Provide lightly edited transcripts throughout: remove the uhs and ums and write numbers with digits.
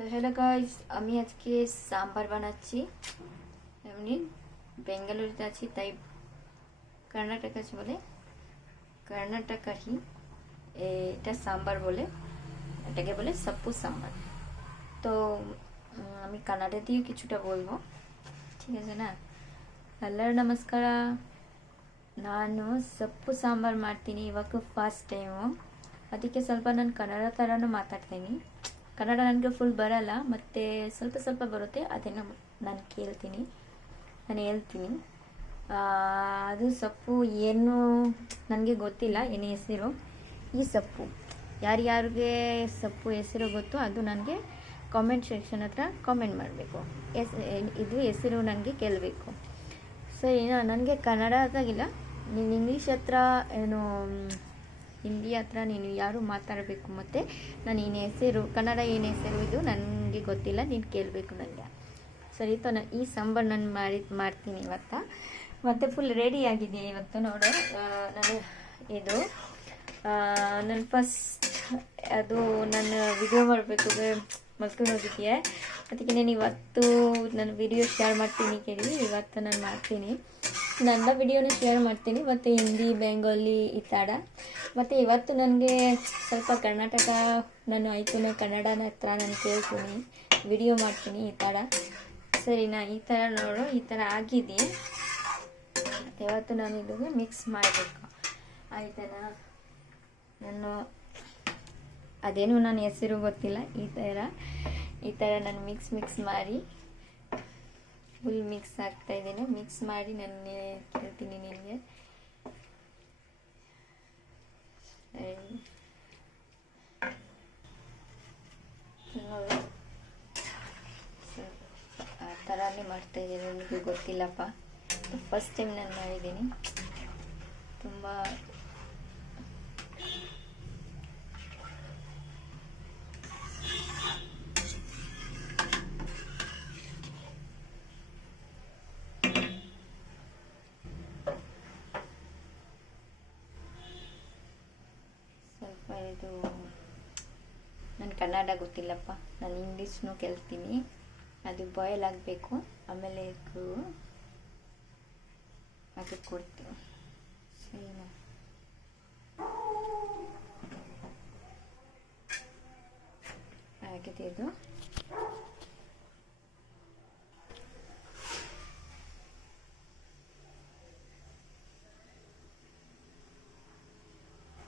তো hello guys, আমি আজকে সাম্বার বানাচ্ছি। এমনি বেঙ্গালুরুতে আছি, তাই কর্ণাটক আছে বলে কর্ণাটকারই এটা সাম্বার বলে, এটাকে বলে সপ্পু সাম্বার। তো আমি ಕನ್ನಡ দিয়ে কিছুটা বলবো, ঠিক আছে না? ಎಲ್ಲರೂ ನಮಸ್ಕಾರ. ನಾನು ಸೊಪ್ಪು ಸಾಂಬಾರು ಮಾಡ್ತೀನಿ ಇವಾಗ ಫಸ್ಟ್ ಟೈಮು, ಅದಕ್ಕೆ ಸ್ವಲ್ಪ ನಾನು ಕನ್ನಡ ಥರನೂ ಮಾತಾಡ್ತೀನಿ. ಕನ್ನಡ ನನಗೆ ಫುಲ್ ಬರಲ್ಲ, ಮತ್ತು ಸ್ವಲ್ಪ ಸ್ವಲ್ಪ ಬರುತ್ತೆ, ಅದನ್ನು ನಾನು ಕೇಳ್ತೀನಿ, ನಾನು ಹೇಳ್ತೀನಿ. ಅದು ಸೊಪ್ಪು ಏನು ನನಗೆ ಗೊತ್ತಿಲ್ಲ, ಏನು ಹೆಸರು ಈ ಸೊಪ್ಪು. ಯಾರ್ಯಾರಿಗೆ ಸೊಪ್ಪು ಹೆಸರು ಗೊತ್ತು ಅದು ನನಗೆ ಕಾಮೆಂಟ್ ಸೆಕ್ಷನ್ ಹತ್ರ ಕಾಮೆಂಟ್ ಮಾಡಬೇಕು. ಇದು ಹೆಸರು ನನಗೆ ಕೇಳಬೇಕು. ಸರಿ, ನನಗೆ ಕನ್ನಡ ಅದಾಗಿಲ್ಲ, ನೀನು ಇಂಗ್ಲೀಷ್ ಹತ್ರ ಏನು ಹಿಂದಿ ಹತ್ರ ನೀನು ಯಾರು ಮಾತಾಡಬೇಕು, ಮತ್ತು ನಾನು ಏನು ಹೆಸರು ಕನ್ನಡ ಏನು ಹೆಸರು ಇದು ನನಗೆ ಗೊತ್ತಿಲ್ಲ, ನೀನು ಕೇಳಬೇಕು ನನಗೆ. ಸರಿ, ನಾನು ಈ ಸಾಂಬಾರು ನಾನು ಮಾಡ್ತೀನಿ ಇವತ್ತು. ಮತ್ತು ಫುಲ್ ರೆಡಿ ಆಗಿದೆ ಇವತ್ತು. ನೋಡು, ನಾನು ಇದು ನಾನು ಫಸ್ಟ್ ಅದು ನಾನು ವಿಡಿಯೋ ಮಾಡಬೇಕು ಮಲ್ಕೊಂಡು ಹೋಗಿದ್ದೆ, ಅದಕ್ಕೆ ನಾನು ಇವತ್ತು ನಾನು ವಿಡಿಯೋ ಶೇರ್ ಮಾಡ್ತೀನಿ. ಕೇಳಿ, ಇವತ್ತು ನಾನು ಮಾಡ್ತೀನಿ, ನನ್ನ ವಿಡಿಯೋನ ಶೇರ್ ಮಾಡ್ತೀನಿ, ಮತ್ತು ಹಿಂದಿ ಬೆಂಗಾಲಿ ಈ ಥರ. ಮತ್ತು ಇವತ್ತು ನನಗೆ ಸ್ವಲ್ಪ ಕರ್ನಾಟಕ ನಾನು ಆಯಿತು, ನಾನು ಕನ್ನಡನ ಹತ್ರ ನಾನು ಕೇಳ್ತೀನಿ, ವಿಡಿಯೋ ಮಾಡ್ತೀನಿ ಈ ಥರ. ಸರಿನಾ? ಈ ಥರ ನೋಡು, ಈ ಥರ ಆಗಿದೆ. ಇವತ್ತು ನಾನು ಇದನ್ನು ಮಿಕ್ಸ್ ಮಾಡಬೇಕು, ಆಯ್ತನಾ? ನಾನು ಅದೇನು ನನ್ನ ಹೆಸರು ಗೊತ್ತಿಲ್ಲ, ಈ ಥರ ನಾನು ಮಿಕ್ಸ್ ಮಾಡಿ ಫುಲ್ ಮಿಕ್ಸ್ ಆಗ್ತಾಯಿದ್ದೀನಿ. ಮಿಕ್ಸ್ ಮಾಡಿ ನಾನು ಕೇಳ್ತೀನಿ ನಿನಗೆ. ಆ ಥರನೇ ಮಾಡ್ತಾಯಿದ್ದೀನಿ, ನನಗೆ ಗೊತ್ತಿಲ್ಲಪ್ಪ, ಫಸ್ಟ್ ಟೈಮ್ ನಾನು ಮಾಡಿದ್ದೀನಿ. ತುಂಬ ಇದು ನನ್ನ ಕನ್ನಡ ಗೊತ್ತಿಲ್ಲಪ್ಪ, ನಾನು ಇಂಗ್ಲೀಷ್ನೂ ಕೇಳ್ತೀನಿ. ಅದು ಬಾಯ್ಲ್ ಆಗಬೇಕು, ಆಮೇಲೆ ಅದು ಕೊಡ್ತೀನಿ. ಸರಿನಾ? ಆಗಿದೆ ಇದು.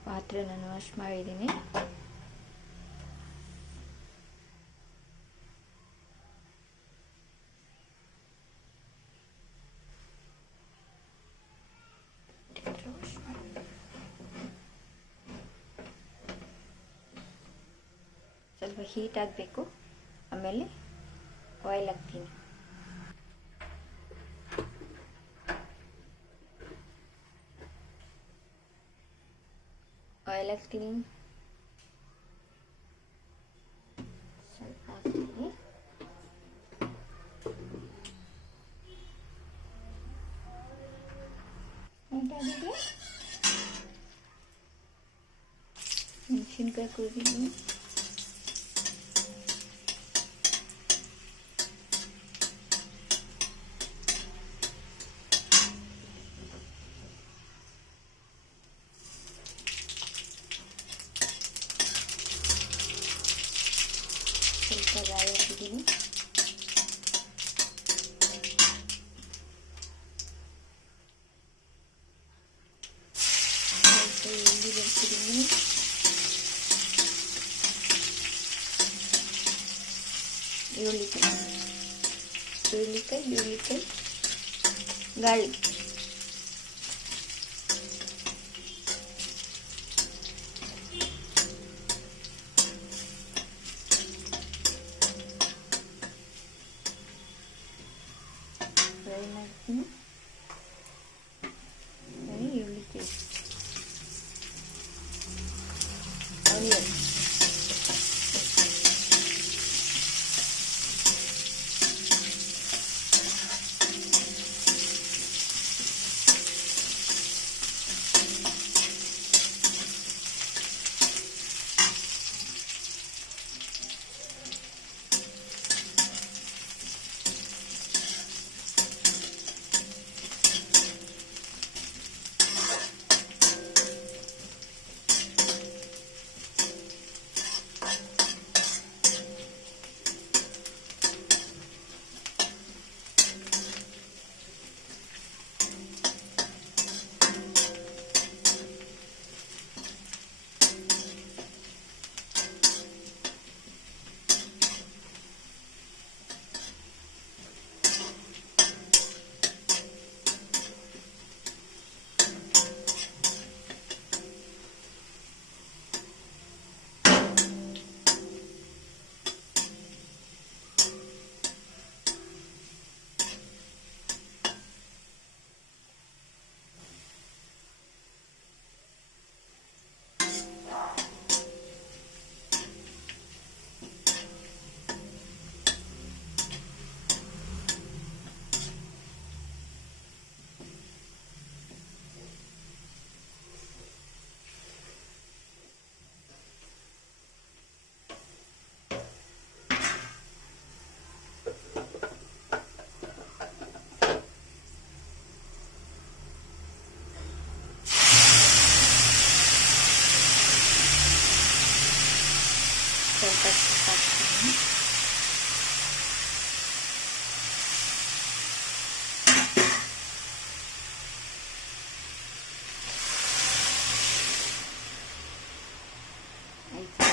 ಪಾತ್ರೆ ನಾನು ವಾಶ್ ಮಾಡಿದ್ದೀನಿ. ಸ್ವಲ್ಪ ಹೀಟ್ ಆಗಬೇಕು, ಆಮೇಲೆ ಆಯಿಲ್ ಹಾಕ್ತೀನಿ. ಆಯಿಲ್ ಹಾಕ್ತೀನಿ, ಸ್ವಲ್ಪ ಹಾಕ್ತೀನಿ. ನೀಟಾಗಿದೆ. ಮೆಣಸಿನ್ಕಾಯಿ ಕುಯ್ದಿದ್ದೀನಿ. ಸ್ವಲ್ಪ ಗಾಯ ಹಾಕಿದ್ದೀನಿ. ಸ್ವಲ್ಪ ಈರುಳ್ಳಿ ಬೆಳೆಸಿದ್ದೀನಿ. ಈರುಳ್ಳಿಕಾಯಿ ಗಾರ್ಲಿಕ್, ಫ್ರೈ ಮಾಡ್ತೀನಿ. ಈರುಳ್ಳಿ ಪೇಸ್ಟ್, ಆನಿಯನ್, ಸ್ವಲ್ಪ ಹಾಕ್ತೀನಿ. ಆಯ್ತಾ?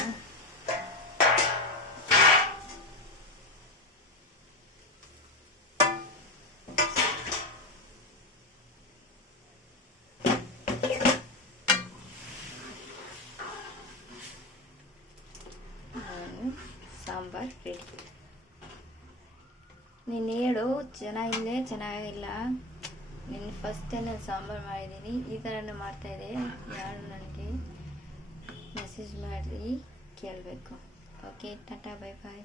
ಸಾಂಬಾರು ರೆಡಿ. ನೀನು ಹೇಳು ಚೆನ್ನಾಗಿಲ್ಲ ಚೆನ್ನಾಗಿಲ್ಲ, ನೀನು ಫಸ್ಟ್ ಟೈಮ್ ನಾನು ಸಾಂಬಾರು ಮಾಡಿದ್ದೀನಿ, ಈ ಥರನೂ ಮಾಡ್ತಾಯಿದ್ದೆ, ಯಾರು ನನಗೆ ಮೆಸೇಜ್ ಮಾಡಿ ಕೇಳಬೇಕು. ಓಕೆ, ಟಾಟಾ, ಬೈ ಬಾಯ್.